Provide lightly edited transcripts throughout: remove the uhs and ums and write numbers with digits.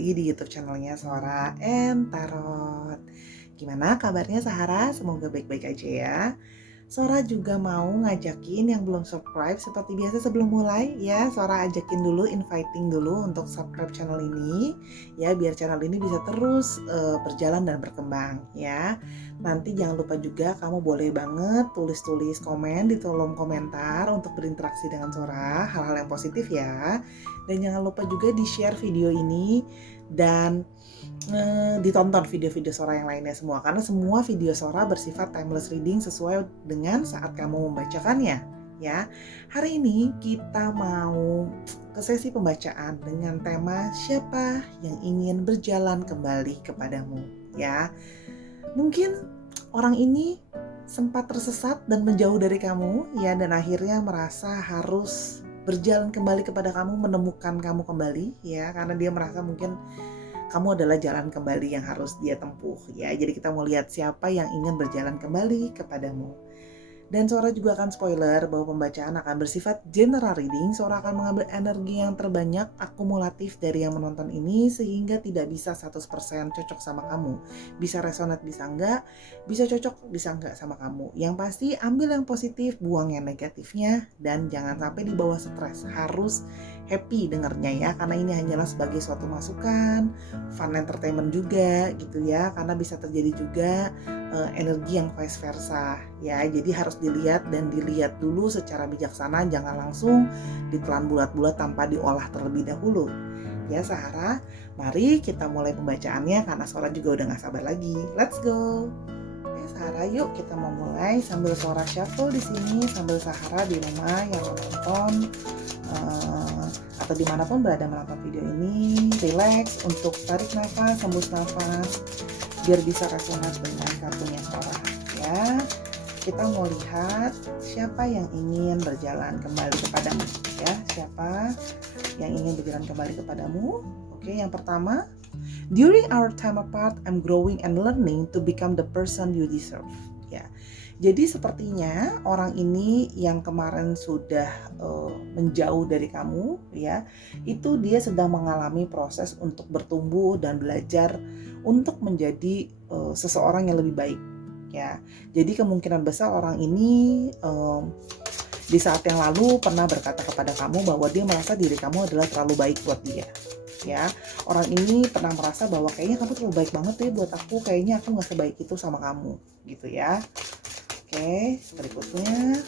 kembali di YouTube channelnya Sora and Tarot. Gimana kabarnya Sahara? Semoga baik-baik aja ya. Sora juga mau ngajakin yang belum subscribe seperti biasa sebelum mulai ya. Sora ajakin dulu, inviting dulu untuk subscribe channel ini ya, biar channel ini bisa terus berjalan dan berkembang ya. Nanti jangan lupa juga kamu boleh banget tulis-tulis komen di kolom komentar untuk berinteraksi dengan Sora, hal-hal yang positif ya. Dan jangan lupa juga di-share video ini dan ditonton video-video Sora yang lainnya semua, karena semua video Sora bersifat timeless reading sesuai dengan saat kamu membacakannya ya. Hari ini kita mau ke sesi pembacaan dengan tema siapa yang ingin berjalan kembali kepadamu ya. Mungkin orang ini sempat tersesat dan menjauh dari kamu ya, dan akhirnya merasa harus berjalan kembali kepada kamu, menemukan kamu kembali ya, karena dia merasa mungkin kamu adalah jalan kembali yang harus dia tempuh ya. Jadi kita mau lihat siapa yang ingin berjalan kembali kepadamu. Dan Sora juga akan spoiler bahwa pembacaan akan bersifat general reading. Sora akan mengambil energi yang terbanyak akumulatif dari yang menonton ini, sehingga tidak bisa 100% cocok sama kamu. Bisa resonate, bisa enggak, bisa cocok, bisa enggak sama kamu. Yang pasti ambil yang positif, buang yang negatifnya, dan jangan sampai dibawa stres. Harus happy dengernya ya, karena ini hanyalah sebagai suatu masukan, fun entertainment juga gitu ya, karena bisa terjadi juga energi yang vice versa ya. Jadi harus dilihat dan dilihat dulu secara bijaksana, jangan langsung ditelan bulat-bulat tanpa diolah terlebih dahulu ya. Sahara, mari kita mulai pembacaannya karena Sora juga udah gak sabar lagi. Let's go. Oke Sahara, yuk kita mau mulai sambil Sora shuffle di sini, sambil Sahara di rumah yang menonton atau dimanapun berada menonton video ini, relax untuk tarik nafas, hembus nafas biar bisa resonate dengan kartunya Sora ya. Kita mau lihat siapa yang ingin berjalan kembali kepadamu ya. Siapa yang ingin berjalan kembali kepadamu? Oke, yang pertama, during our time apart, I'm growing and learning to become the person you deserve ya. Jadi sepertinya orang ini yang kemarin sudah menjauh dari kamu ya, itu dia sedang mengalami proses untuk bertumbuh dan belajar untuk menjadi seseorang yang lebih baik ya. Jadi kemungkinan besar orang ini di saat yang lalu pernah berkata kepada kamu bahwa dia merasa diri kamu adalah terlalu baik buat dia ya. Orang ini pernah merasa bahwa kayaknya kamu terlalu baik banget deh buat aku, kayaknya aku gak sebaik itu sama kamu gitu ya. Oke, berikutnya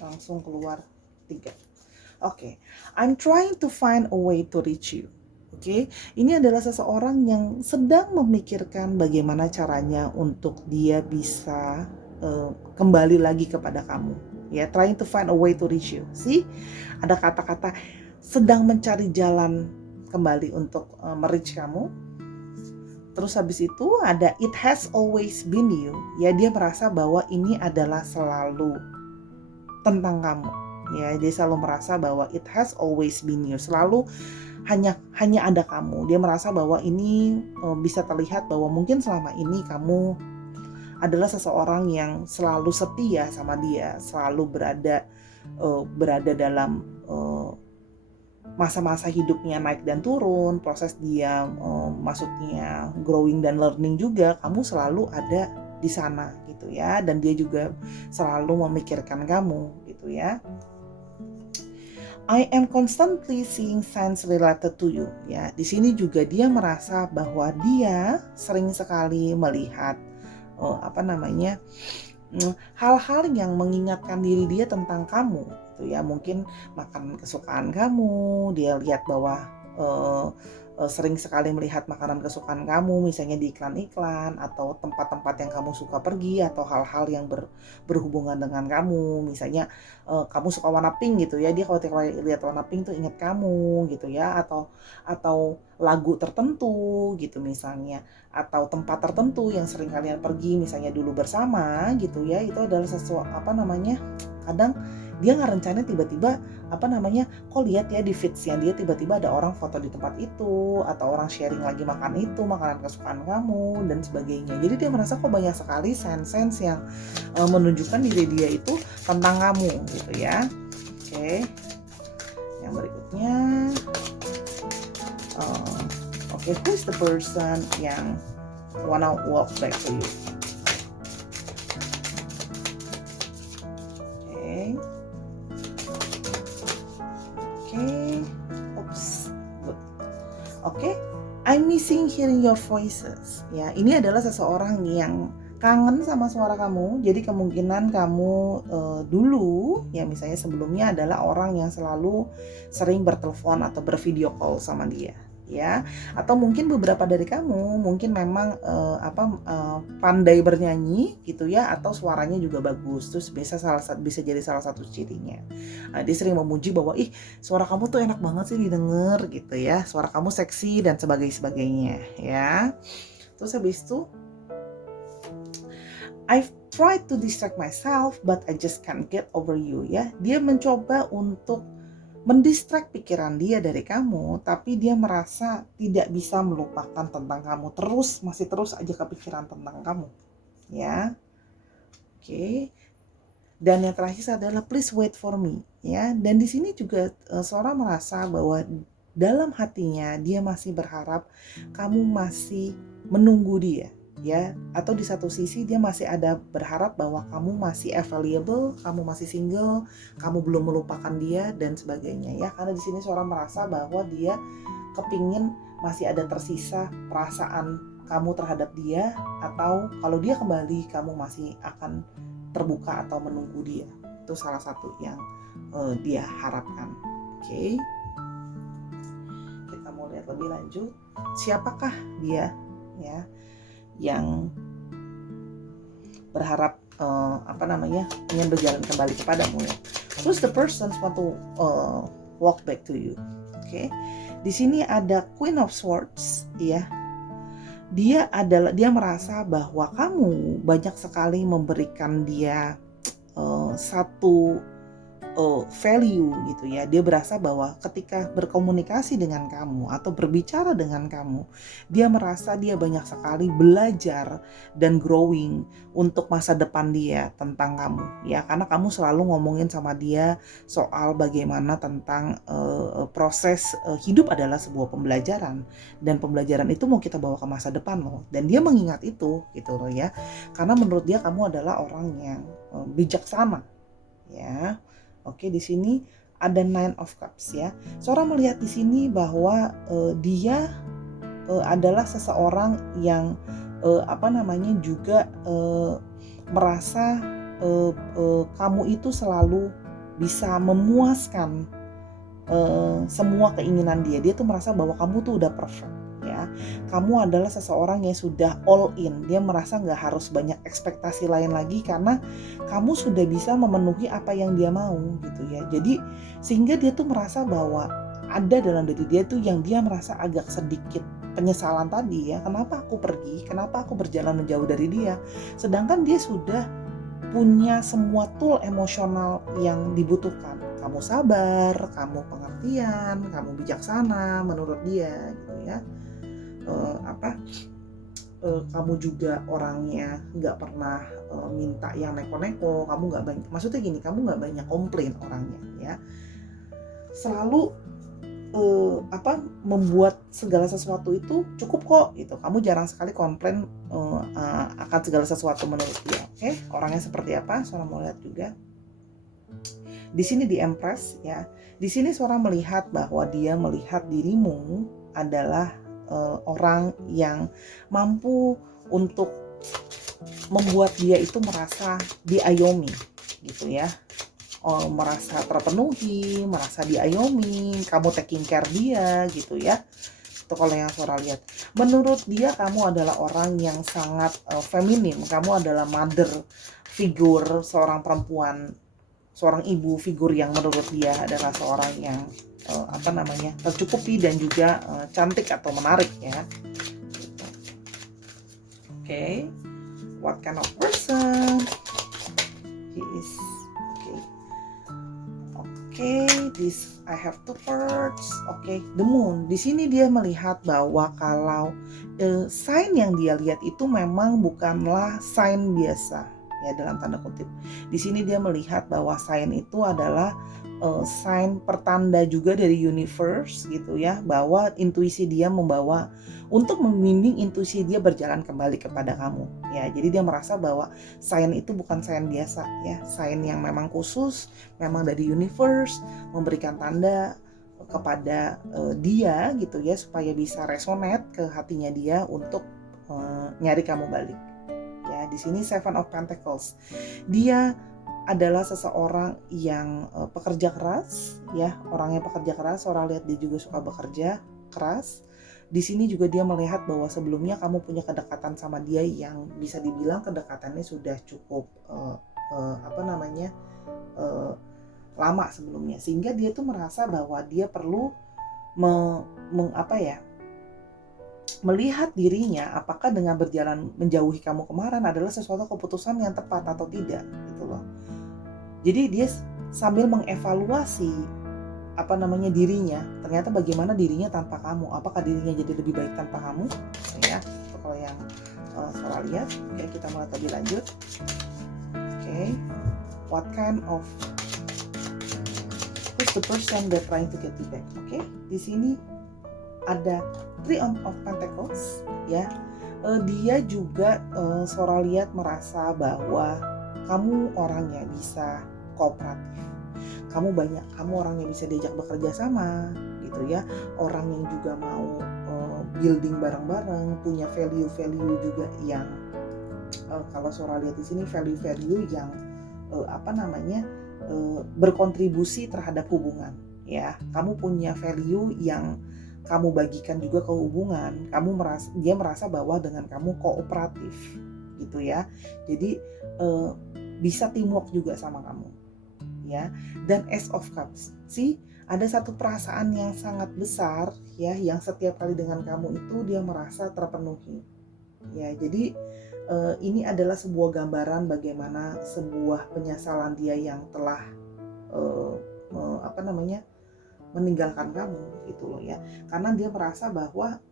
langsung keluar 3. Oke, I'm trying to find a way to reach you. Oke, ini adalah seseorang yang sedang memikirkan bagaimana caranya untuk dia bisa kembali lagi kepada kamu ya. Trying to find a way to reach you. See, ada kata-kata sedang mencari jalan kembali untuk me-reach kamu. Terus habis itu ada it has always been you ya, dia merasa bahwa ini adalah selalu tentang kamu ya. Dia selalu merasa bahwa it has always been you, selalu hanya ada kamu. Dia merasa bahwa ini bisa terlihat bahwa mungkin selama ini kamu adalah seseorang yang selalu setia sama dia, selalu berada dalam masa-masa hidupnya naik dan turun, proses dia maksudnya growing dan learning juga, kamu selalu ada di sana gitu ya. Dan dia juga selalu memikirkan kamu gitu ya. I am constantly seeing signs related to you ya. Di sini juga dia merasa bahwa dia sering sekali melihat hal-hal yang mengingatkan diri dia tentang kamu gitu ya. Mungkin makanan kesukaan kamu, dia lihat bahwa sering sekali melihat makanan kesukaan kamu misalnya di iklan-iklan atau tempat-tempat yang kamu suka pergi, atau hal-hal yang berhubungan dengan kamu. Misalnya kamu suka warna pink gitu ya, dia kalau lihat warna pink tuh ingat kamu gitu ya, atau lagu tertentu gitu misalnya, atau tempat tertentu yang sering kalian pergi misalnya dulu bersama gitu ya. Itu adalah sesuatu kadang dia nggak rencana tiba-tiba kok lihat ya di feedsnya dia tiba-tiba ada orang foto di tempat itu, atau orang sharing lagi makan itu, makanan kesukaan kamu dan sebagainya. Jadi dia merasa kok banyak sekali sense yang menunjukkan diri dia itu tentang kamu gitu ya. Oke, yang berikutnya Oke, who is the person yang wanna walk back to you? Oke, oops, good. Oke, I'm missing hearing your voices. Ya, ini adalah seseorang yang kangen sama suara kamu. Jadi kemungkinan kamu dulu, ya misalnya sebelumnya adalah orang yang selalu sering bertelepon atau bervideo call sama dia, ya. Atau mungkin beberapa dari kamu mungkin memang pandai bernyanyi gitu ya, atau suaranya juga bagus. Terus bisa jadi salah satu cirinya. Dia sering memuji bahwa suara kamu tuh enak banget sih didengar gitu ya, suara kamu seksi dan sebagainya ya. Terus habis itu I've tried to distract myself but I just can't get over you ya. Dia mencoba untuk mendistract pikiran dia dari kamu, tapi dia merasa tidak bisa melupakan tentang kamu, masih terus aja kepikiran tentang kamu ya. Oke. Dan yang terakhir adalah please wait for me ya. Dan di sini juga seorang merasa bahwa dalam hatinya dia masih berharap kamu masih menunggu dia ya, atau di satu sisi dia masih ada berharap bahwa kamu masih available, kamu masih single, kamu belum melupakan dia dan sebagainya ya. Karena di sini seorang merasa bahwa dia kepingin masih ada tersisa perasaan kamu terhadap dia, atau kalau dia kembali kamu masih akan terbuka atau menunggu dia. Itu salah satu yang dia harapkan. Oke. Kita mau lihat lebih lanjut, siapakah dia ya yang berharap ingin berjalan kembali kepadamu ya. Terus the person want to walk back to you. Oke. Di sini ada Queen of Swords ya. Dia merasa bahwa kamu banyak sekali memberikan dia satu value gitu ya. Dia berasa bahwa ketika berkomunikasi dengan kamu atau berbicara dengan kamu, dia merasa dia banyak sekali belajar dan growing untuk masa depan dia tentang kamu ya. Karena kamu selalu ngomongin sama dia soal bagaimana tentang proses hidup adalah sebuah pembelajaran, dan pembelajaran itu mau kita bawa ke masa depan loh. Dan dia mengingat itu gitu loh ya. Karena menurut dia kamu adalah orang yang bijaksana ya. Oke, di sini ada Nine of Cups ya. Seorang melihat di sini bahwa dia adalah seseorang yang juga merasa kamu itu selalu bisa memuaskan semua keinginan dia. Dia tuh merasa bahwa kamu tuh udah perfect ya. Kamu adalah seseorang yang sudah all in. Dia merasa nggak harus banyak ekspektasi lain lagi karena kamu sudah bisa memenuhi apa yang dia mau gitu ya. Jadi sehingga dia tuh merasa bahwa ada dalam diri dia tuh yang dia merasa agak sedikit penyesalan tadi ya. Kenapa aku pergi? Kenapa aku berjalan menjauh dari dia? Sedangkan dia sudah punya semua tool emosional yang dibutuhkan. Kamu sabar, kamu pengertian, kamu bijaksana menurut dia gitu ya. Kamu juga orangnya nggak pernah minta yang neko-neko, kamu nggak banyak, maksudnya gini, kamu nggak banyak komplain orangnya ya, selalu membuat segala sesuatu itu cukup kok gitu. Kamu jarang sekali komplain akan segala sesuatu menurut dia. Oke, orangnya seperti apa? Seorang mau lihat juga. Di sini di Empress ya. Di sini seorang melihat bahwa dia melihat dirimu adalah orang yang mampu untuk membuat dia itu merasa diayomi gitu ya. Merasa terpenuhi, merasa diayomi, kamu taking care dia gitu ya. Itu kalau yang seorang lihat. Menurut dia kamu adalah orang yang sangat feminim, kamu adalah mother figure, seorang perempuan, seorang ibu figur yang menurut dia adalah seorang yang tercukupi dan juga cantik atau menarik ya. Oke. What kind of person he is? Oke, this I have two cards. Oke, the moon. Di sini dia melihat bahwa kalau sign yang dia lihat itu memang bukanlah sign biasa ya dalam tanda kutip. Di sini dia melihat bahwa sign itu adalah sign pertanda juga dari universe gitu ya, bahwa intuisi dia membawa untuk membimbing intuisi dia berjalan kembali kepada kamu ya. Jadi dia merasa bahwa sign itu bukan sign biasa ya, sign yang memang khusus, memang dari universe memberikan tanda kepada dia gitu ya, supaya bisa resonate ke hatinya dia untuk nyari kamu balik. Ya, di sini Seven of Pentacles. Dia adalah seseorang yang pekerja keras ya, orangnya pekerja keras. Orang lihat dia juga suka bekerja keras. Di sini juga dia melihat bahwa sebelumnya kamu punya kedekatan sama dia yang bisa dibilang kedekatannya sudah cukup lama sebelumnya, sehingga dia tuh merasa bahwa dia perlu melihat dirinya apakah dengan berjalan menjauhi kamu kemarin adalah sesuatu keputusan yang tepat atau tidak gitu loh. Jadi dia sambil mengevaluasi dirinya, ternyata bagaimana dirinya tanpa kamu, apakah dirinya jadi lebih baik tanpa kamu ya. Kalau yang Sora lihat, oke, kita mulai lebih lanjut. Oke, what kind of who's the person that trying to get you back? Oke, di sini ada Three of Pentacles ya. Dia juga Sora lihat merasa bahwa kamu orang yang bisa kooperatif. Kamu orang yang bisa diajak bekerja sama gitu ya. Orang yang juga mau building bareng-bareng, punya value-value juga yang kalau Sora lihat di sini value-value yang berkontribusi terhadap hubungan ya. Kamu punya value yang kamu bagikan juga ke hubungan. Dia merasa bahwa dengan kamu kooperatif gitu ya. Jadi bisa teamwork juga sama kamu ya. Dan Ace of Cups, ada satu perasaan yang sangat besar ya, yang setiap kali dengan kamu itu dia merasa terpenuhi ya. Jadi ini adalah sebuah gambaran bagaimana sebuah penyesalan dia yang telah meninggalkan kamu gitu loh ya. Karena dia merasa bahwa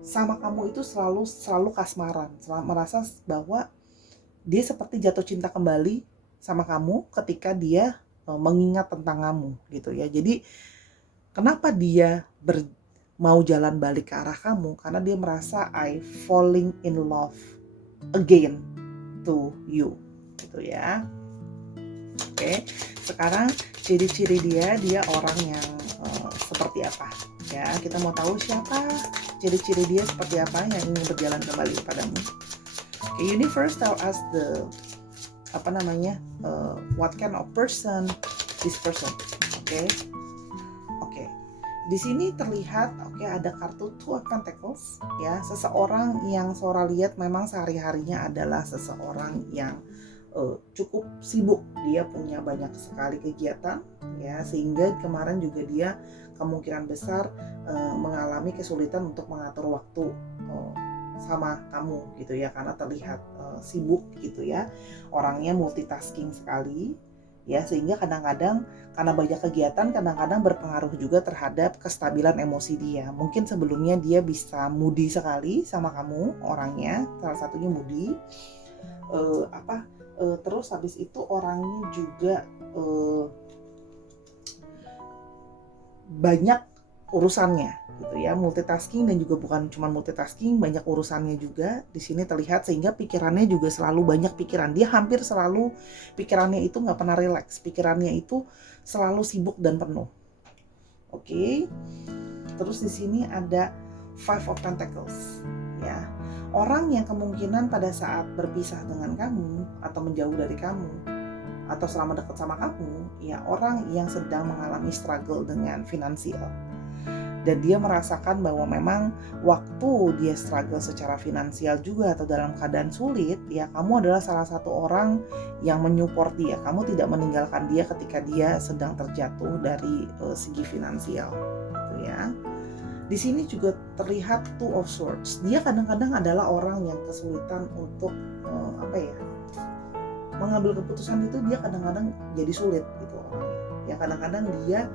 sama kamu itu selalu kasmaran, merasa bahwa dia seperti jatuh cinta kembali sama kamu ketika dia mengingat tentang kamu gitu ya. Jadi kenapa dia mau jalan balik ke arah kamu? Karena dia merasa I falling in love again to you gitu ya. Oke, sekarang ciri-ciri dia orang yang seperti apa ya. Kita mau tahu siapa, ciri-ciri dia seperti apa yang ingin berjalan kembali kepadamu. Universe tell us what kind of person this person. Oke. Di sini terlihat ada kartu Two of Pentacles ya, seseorang yang Sora lihat memang sehari-harinya adalah seseorang yang cukup sibuk. Dia punya banyak sekali kegiatan ya, sehingga kemarin juga dia kemungkinan besar mengalami kesulitan untuk mengatur waktu sama kamu gitu ya, karena terlihat sibuk gitu ya. Orangnya multitasking sekali ya, sehingga kadang-kadang karena banyak kegiatan kadang-kadang berpengaruh juga terhadap kestabilan emosi dia. Mungkin sebelumnya dia bisa moody sekali sama kamu orangnya, salah satunya moody. Terus habis itu orangnya juga banyak urusannya gitu ya, multitasking, dan juga bukan cuma multitasking, banyak urusannya juga di sini terlihat, sehingga pikirannya juga selalu banyak pikiran. Dia hampir selalu pikirannya itu nggak pernah relax, pikirannya itu selalu sibuk dan penuh. Oke. Terus di sini ada Five of Pentacles ya. Orang yang kemungkinan pada saat berpisah dengan kamu atau menjauh dari kamu atau selama dekat sama kamu ya, orang yang sedang mengalami struggle dengan finansial. Dan dia merasakan bahwa memang waktu dia struggle secara finansial juga atau dalam keadaan sulit ya, kamu adalah salah satu orang yang menyupport dia. Kamu tidak meninggalkan dia ketika dia sedang terjatuh dari segi finansial gitu ya. Di sini juga terlihat Two of Swords. Dia kadang-kadang adalah orang yang kesulitan untuk mengambil keputusan. Itu dia kadang-kadang jadi sulit gitu orangnya. Ya kadang-kadang dia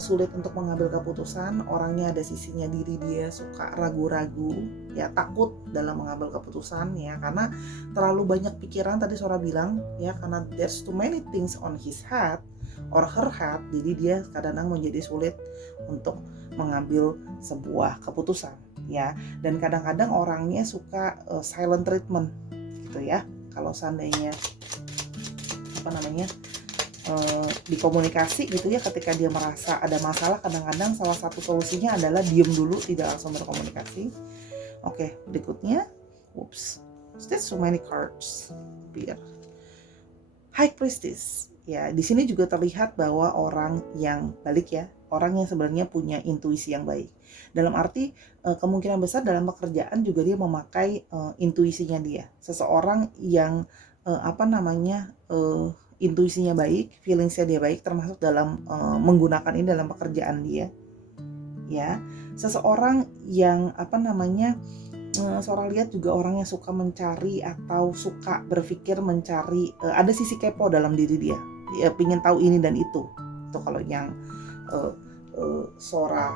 sulit untuk mengambil keputusan, orangnya ada sisinya diri dia suka ragu-ragu, ya takut dalam mengambil keputusan ya, karena terlalu banyak pikiran tadi Sora bilang ya, karena there's too many things on his head or her head, jadi dia kadang-kadang menjadi sulit untuk mengambil sebuah keputusan ya, dan kadang-kadang orangnya suka silent treatment gitu ya. Kalau seandainya di komunikasi gitu ya, ketika dia merasa ada masalah, kadang-kadang salah satu solusinya adalah diem dulu, tidak langsung berkomunikasi. Oke, berikutnya, there's so many cards here. High Priestess, ya di sini juga terlihat bahwa orang yang balik ya, orang yang sebenarnya punya intuisi yang baik. Dalam arti kemungkinan besar dalam pekerjaan juga dia memakai intuisinya dia. Seseorang yang intuisinya baik, feelingsnya dia baik, termasuk dalam menggunakan ini dalam pekerjaan dia. Ya, seseorang yang Sora lihat juga orang yang suka mencari atau suka berpikir mencari, ada sisi kepo dalam diri dia. Dia pengen tahu ini dan itu. Itu kalau yang Sora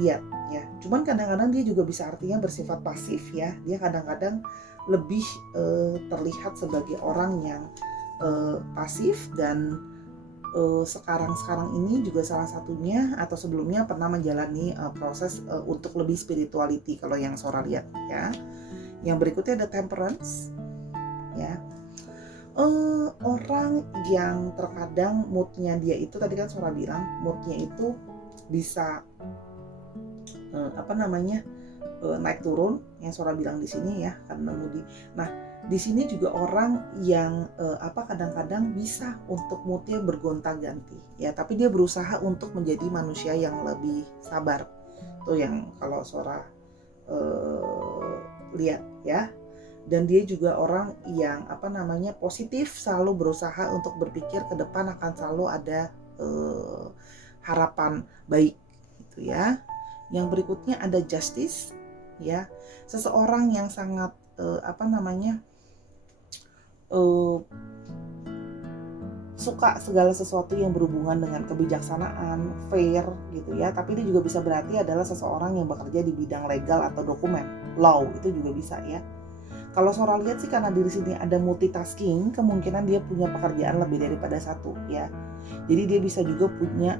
lihat ya. Cuman kadang-kadang dia juga bisa artinya bersifat pasif ya. Dia kadang-kadang lebih terlihat sebagai orang yang pasif, dan sekarang ini juga salah satunya atau sebelumnya pernah menjalani proses untuk lebih spirituality kalau yang Sora lihat ya. Yang berikutnya ada Temperance ya. Orang yang terkadang moodnya dia itu, tadi kan Sora bilang moodnya itu bisa naik turun, yang Sora bilang di sini ya, karena moody. Nah, di sini juga orang yang kadang-kadang bisa untuk moodnya bergonta-ganti ya, tapi dia berusaha untuk menjadi manusia yang lebih sabar. Tuh yang kalau Sora lihat ya. Dan dia juga orang yang positif, selalu berusaha untuk berpikir ke depan akan selalu ada harapan baik gitu ya. Yang berikutnya ada Justice ya. Seseorang yang sangat suka segala sesuatu yang berhubungan dengan kebijaksanaan, fair gitu ya. Tapi dia juga bisa berarti adalah seseorang yang bekerja di bidang legal atau dokumen, law, itu juga bisa ya. Kalau Sora lihat sih, karena di sini ada multitasking, kemungkinan dia punya pekerjaan lebih daripada satu ya. Jadi dia bisa juga punya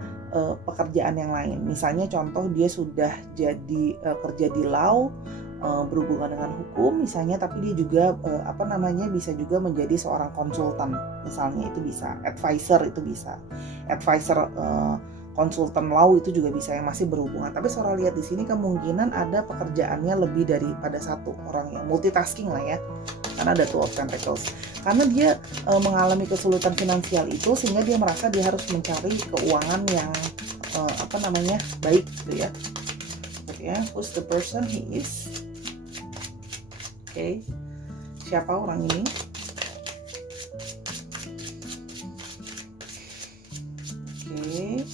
pekerjaan yang lain. Misalnya contoh, dia sudah jadi kerja di law, berhubungan dengan hukum misalnya, tapi dia juga bisa juga menjadi seorang konsultan misalnya, itu bisa, advisor itu bisa, konsultan law itu juga bisa, yang masih berhubungan. Tapi Sora lihat di sini kemungkinan ada pekerjaannya lebih daripada satu, orang yang multitasking lah ya, karena ada Two of Pentacles. Karena dia mengalami kesulitan finansial itu, sehingga dia merasa dia harus mencari keuangan yang baik gitu ya. Who's the person he is? Oke, siapa orang ini? Oke.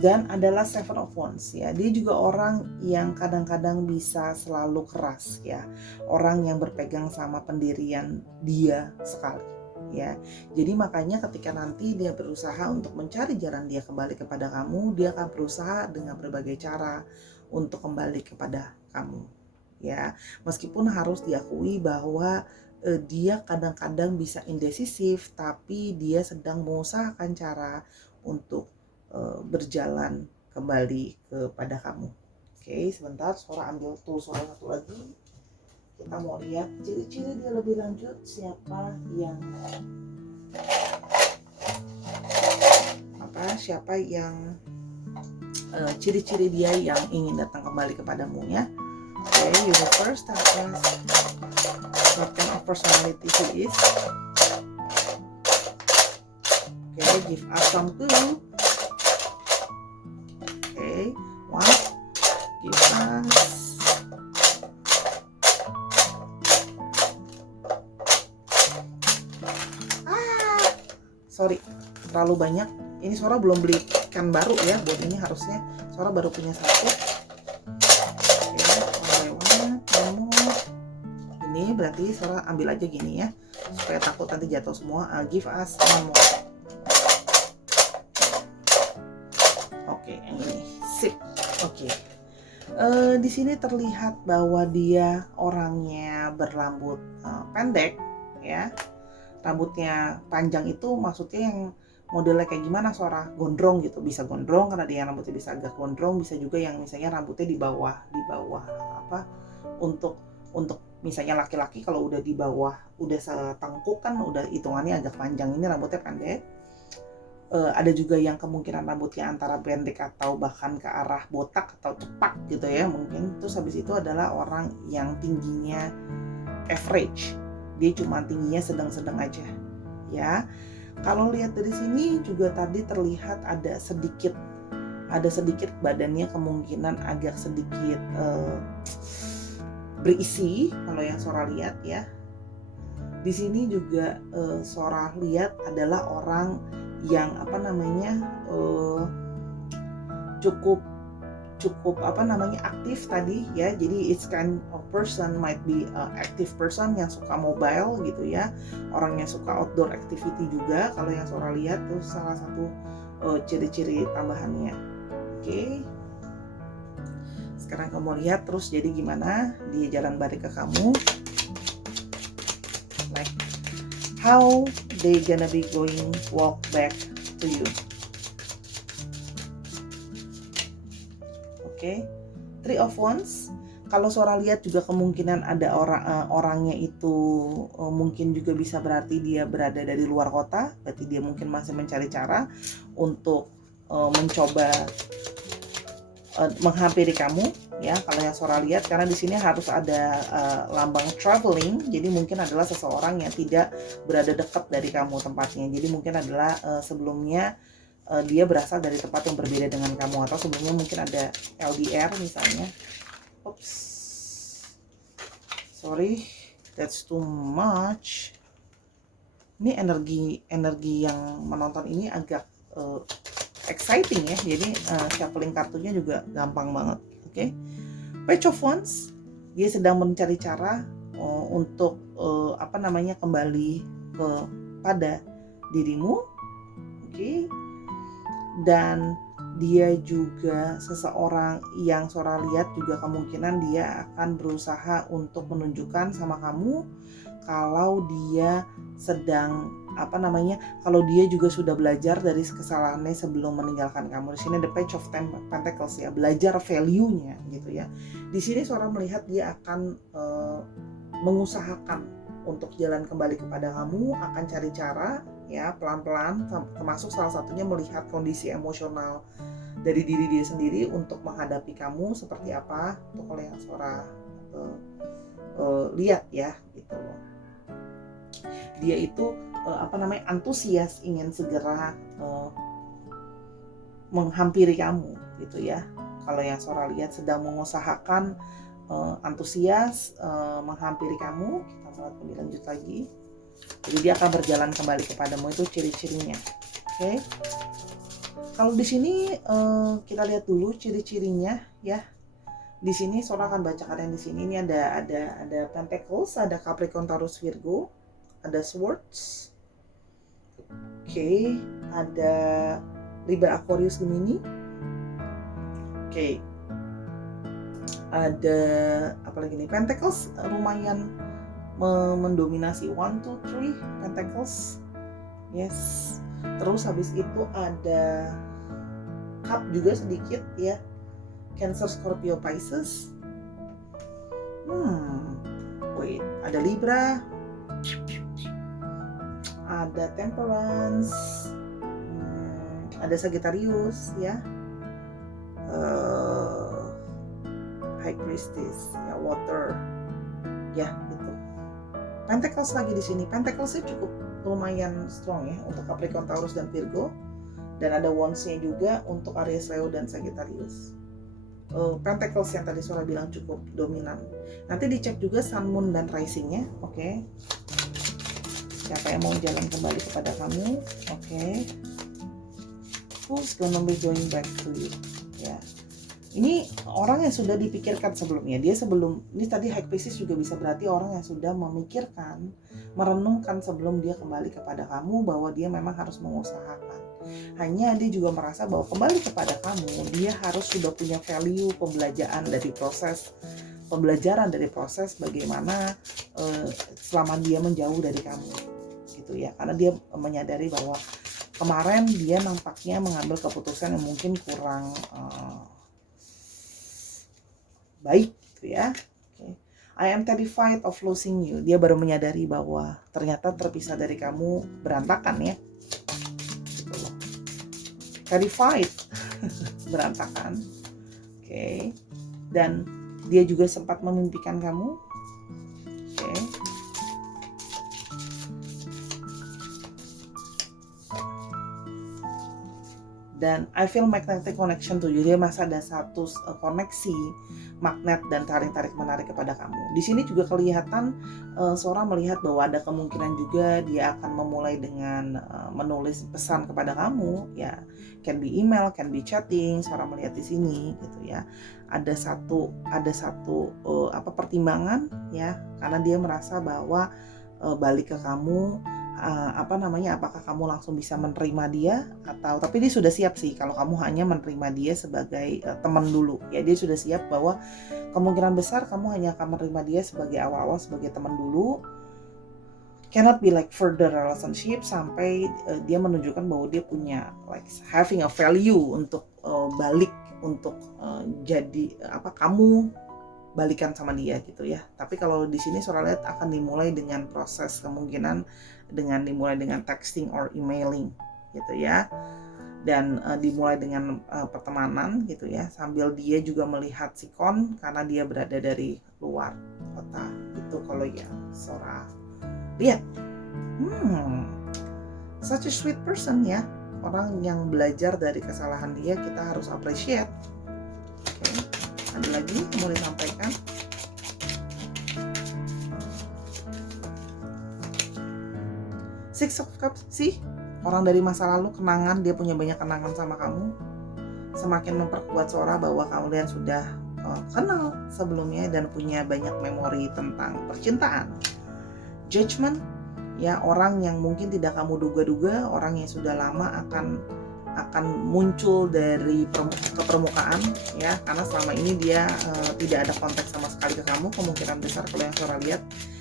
Dan adalah Seven of Wands ya. Dia juga orang yang kadang-kadang bisa selalu keras ya. Orang yang berpegang sama pendirian dia sekali ya. Jadi makanya ketika nanti dia berusaha untuk mencari jalan dia kembali kepada kamu, dia akan berusaha dengan berbagai cara untuk kembali kepada kamu ya. Meskipun harus diakui bahwa dia kadang-kadang bisa indecisif, tapi dia sedang mengusahakan cara untuk berjalan kembali kepada kamu. Oke, sebentar Sora ambil Sora satu lagi. Kita mau lihat ciri-ciri dia lebih lanjut, siapa yang ciri-ciri dia yang ingin datang kembali kepadamu ya. Oke, Universe, tell us what kind of personality he is. Oke, give us some clue. Oke, what? Give us. Sorry, terlalu banyak. Ini Sora belum beli ikan baru ya, buat ini harusnya Sora baru punya satu. Ini berarti Sora ambil aja gini ya, supaya takut nanti jatuh semua. Give us one more. Di sini terlihat bahwa dia orangnya berambut pendek, ya. Rambutnya panjang itu maksudnya yang modelnya kayak gimana, Sora? Gondrong gitu, bisa gondrong karena dia rambutnya bisa agak gondrong, bisa juga yang misalnya rambutnya di bawah apa, untuk misalnya laki-laki kalau udah di bawah udah setengkuk kan udah hitungannya agak panjang, ini rambutnya pendek. Ada juga yang kemungkinan rambutnya antara pendek atau bahkan ke arah botak atau cepak gitu ya mungkin. Terus habis itu adalah orang yang tingginya average, dia cuma tingginya sedang-sedang aja ya. Kalau lihat dari sini juga tadi terlihat ada sedikit badannya kemungkinan agak sedikit berisi kalau yang Sora lihat ya. Di sini juga Sora lihat adalah orang yang cukup aktif tadi ya. Jadi it's kind of person might be active person yang suka mobile gitu ya, orang yang suka outdoor activity juga kalau yang Sora lihat. Terus salah satu ciri-ciri tambahannya. Oke. Sekarang kamu lihat terus jadi gimana dia jalan balik ke kamu, like how they gonna be going walk back to you. Oke. Three of Wands. Kalau Sora lihat juga kemungkinan ada orangnya itu mungkin juga bisa berarti dia berada dari luar kota, berarti dia mungkin masih mencari cara untuk mencoba menghampiri kamu ya. Kalau yang Sora lihat, karena di sini harus ada lambang traveling, jadi mungkin adalah seseorang yang tidak berada dekat dari kamu tempatnya. Jadi mungkin adalah sebelumnya dia berasal dari tempat yang berbeda dengan kamu, atau sebelumnya mungkin ada LDR misalnya. Oops, sorry, that's too much. Ini energi yang menonton ini agak exciting ya, jadi shuffling kartunya juga gampang banget. Oke. Page of Wands, dia sedang mencari cara untuk kembali kepada dirimu. Oke. Dan dia juga seseorang yang Sora lihat juga kemungkinan dia akan berusaha untuk menunjukkan sama kamu kalau dia sedang kalau dia juga sudah belajar dari kesalahannya sebelum meninggalkan kamu. Di sini the Page of Pentacles ya, belajar value-nya gitu ya. Di sini Sora melihat dia akan mengusahakan untuk jalan kembali kepada kamu, akan cari cara ya pelan-pelan, termasuk salah satunya melihat kondisi emosional dari diri dia sendiri untuk menghadapi kamu seperti apa. Itu kalau yang Sora lihat ya gitu loh. Dia itu antusias ingin segera menghampiri kamu gitu ya. Kalau yang Sora lihat sedang mengusahakan antusias menghampiri kamu. Kita lihat lebih lanjut lagi. Jadi dia akan berjalan kembali kepadamu, itu ciri-cirinya. Oke. Kalau di sini kita lihat dulu ciri-cirinya ya. Di sini Sora akan bacakan yang di sini. Ini ada Pentacles, ada Capricorn, Taurus, Virgo, ada Swords. Oke, ada Libra, Aquarius, Gemini. Oke. Ada apa lagi nih? Pentacles lumayan mendominasi 1, 2, 3 Pentacles. Yes. Terus habis itu ada Cup juga sedikit ya. Cancer, Scorpio, Pisces. Wait, ada Libra. Ada Temperance. Ada Sagittarius ya. High Priestess ya, Water. Ya, gitu. Pentacles lagi di sini. Pentacles-nya cukup lumayan strong ya untuk Capricorn, Taurus, dan Virgo. Dan ada Wands-nya juga untuk Aries, Leo, dan Sagittarius. Pentacles yang tadi Sora bilang cukup dominan. Nanti dicek juga Sun, Moon, dan Rising-nya. Oke. Siapa yang mau jalan kembali kepada kamu? Oke. Who's gonna be going back to you? Ya. Ini orang yang sudah dipikirkan sebelumnya. Ini tadi High Priestess juga bisa berarti orang yang sudah memikirkan, merenungkan sebelum dia kembali kepada kamu bahwa dia memang harus mengusahakan. Hanya dia juga merasa bahwa kembali kepada kamu, dia harus sudah punya value pembelajaran dari proses bagaimana selama dia menjauh dari kamu gitu ya. Karena dia menyadari bahwa kemarin dia nampaknya mengambil keputusan yang mungkin kurang baik gitu ya. I am terrified of losing you. Dia baru menyadari bahwa ternyata terpisah dari kamu berantakan ya. Gitu loh. Terrified. Berantakan. Oke. Dan dia juga sempat memimpikan kamu. Oke. Dan I feel magnetic connection to you. Dia masih ada satu koneksi magnet dan tarik-menarik kepada kamu. Di sini juga kelihatan seorang melihat bahwa ada kemungkinan juga dia akan memulai dengan menulis pesan kepada kamu, ya, can be email, can be chatting. Seorang melihat di sini, gitu ya. Ada satu pertimbangan, ya, karena dia merasa bahwa balik ke kamu. Apakah kamu langsung bisa menerima dia, atau tapi dia sudah siap sih kalau kamu hanya menerima dia sebagai teman dulu ya. Dia sudah siap bahwa kemungkinan besar kamu hanya akan menerima dia sebagai awal-awal sebagai teman dulu, cannot be like further relationship sampai dia menunjukkan bahwa dia punya like having a value untuk balik, untuk jadi kamu balikan sama dia gitu ya. Tapi kalau di sini Sora lihat akan dimulai dengan proses, kemungkinan dimulai dengan texting or emailing gitu ya. Dan dimulai dengan pertemanan gitu ya, sambil dia juga melihat sikon karena dia berada dari luar kota. Itu kalau yang Sora lihat. Such a sweet person ya. Orang yang belajar dari kesalahan dia, kita harus appreciate. Okay. Ada lagi mau disampaikan? Six of Cups sih, orang dari masa lalu, kenangan, dia punya banyak kenangan sama kamu. Semakin memperkuat Sora bahwa kalian sudah kenal sebelumnya dan punya banyak memori tentang percintaan. Judgment, ya, orang yang mungkin tidak kamu duga-duga, orang yang sudah lama akan muncul dari ke permukaan ya, karena selama ini dia tidak ada kontak sama sekali ke kamu, kemungkinan besar kalau yang Sora lihat.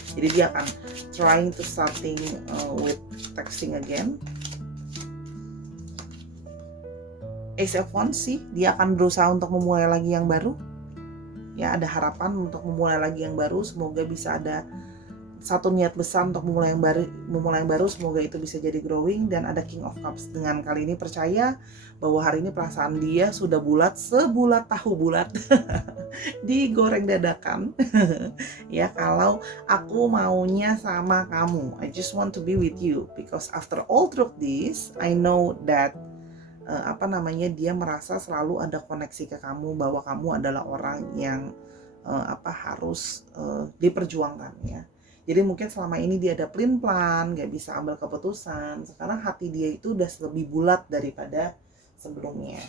Jadi dia akan trying to starting with texting again. Ace of Wands sih, dia akan berusaha untuk memulai lagi yang baru ya, ada harapan untuk memulai lagi yang baru. Semoga bisa ada satu niat besar untuk memulai yang baru, semoga itu bisa jadi growing. Dan ada King of Cups, dengan kali ini percaya bahwa hari ini perasaan dia sudah bulat, sebulat tahu bulat digoreng dadakan ya. Kalau aku maunya sama kamu, I just want to be with you because after all through this I know that dia merasa selalu ada koneksi ke kamu, bahwa kamu adalah orang yang harus diperjuangkan ya. Jadi mungkin selama ini dia ada plan-plan, gak bisa ambil keputusan. Sekarang hati dia itu udah lebih bulat daripada sebelumnya.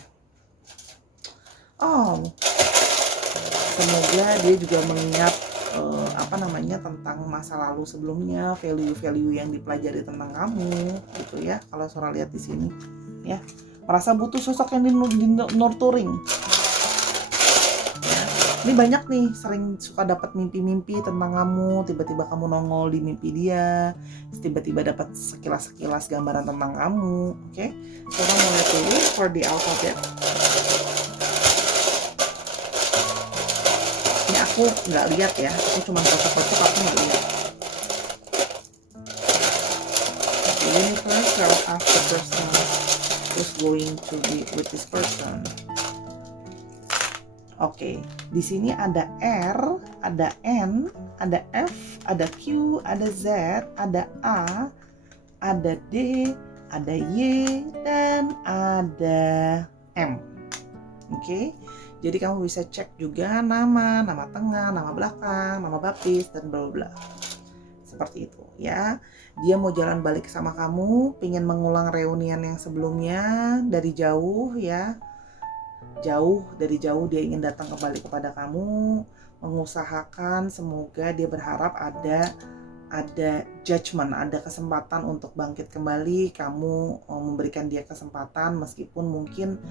Semoga dia juga mengingat tentang masa lalu sebelumnya, value-value yang dipelajari tentang kamu, gitu ya. Kalau Sora lihat di sini, ya, merasa butuh sosok yang nurturing. Ini banyak nih, sering suka dapat mimpi-mimpi tentang kamu, tiba-tiba kamu nongol di mimpi dia, tiba-tiba dapat sekilas-sekilas gambaran tentang kamu. Oke, coba mulai dulu for the alphabet. Ini aku nggak lihat ya, aku cuma kocok-kocok, aku nggak lihat. The universe will ask the person who's going to be with this person. Oke, di sini ada R, ada N, ada F, ada Q, ada Z, ada A, ada D, ada Y, dan ada M. Oke, jadi kamu bisa cek juga nama tengah, nama belakang, nama baptis, dan bla bla. Seperti itu ya. Dia mau jalan balik sama kamu, pingin mengulang reunian yang sebelumnya dari jauh ya. Dari jauh dia ingin datang kembali kepada kamu, mengusahakan, semoga dia berharap ada ada judgment, ada kesempatan untuk bangkit kembali. Kamu memberikan dia kesempatan meskipun mungkin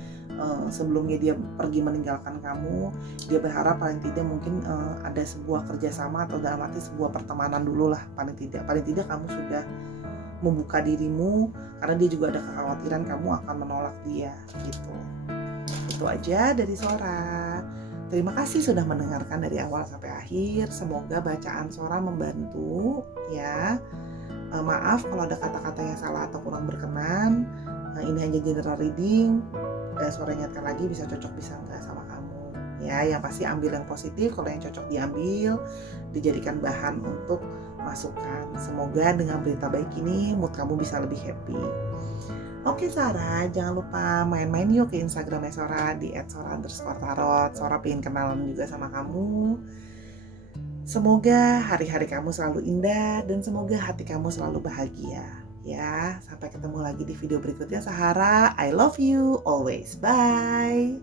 sebelumnya dia pergi meninggalkan kamu. Dia berharap paling tidak mungkin ada sebuah kerjasama atau dalam arti sebuah pertemanan dulu lah, paling tidak kamu sudah membuka dirimu, karena dia juga ada kekhawatiran kamu akan menolak dia gitu. Itu aja dari Sora. Terima kasih sudah mendengarkan dari awal sampai akhir. Semoga bacaan Sora membantu ya. Maaf kalau ada kata-kata yang salah atau kurang berkenan. Ini hanya general reading. Sora ingatkan lagi, bisa cocok bisa enggak sama kamu. Ya, yang pasti ambil yang positif. Kalau yang cocok diambil, dijadikan bahan untuk masukan. Semoga dengan berita baik ini mood kamu bisa lebih happy. Oke Sarah, jangan lupa main-main yuk ke Instagramnya Sora di @sora_tarot. Sora pengen kenalan juga sama kamu. Semoga hari-hari kamu selalu indah dan semoga hati kamu selalu bahagia. Ya, sampai ketemu lagi di video berikutnya Sahara. I love you always. Bye.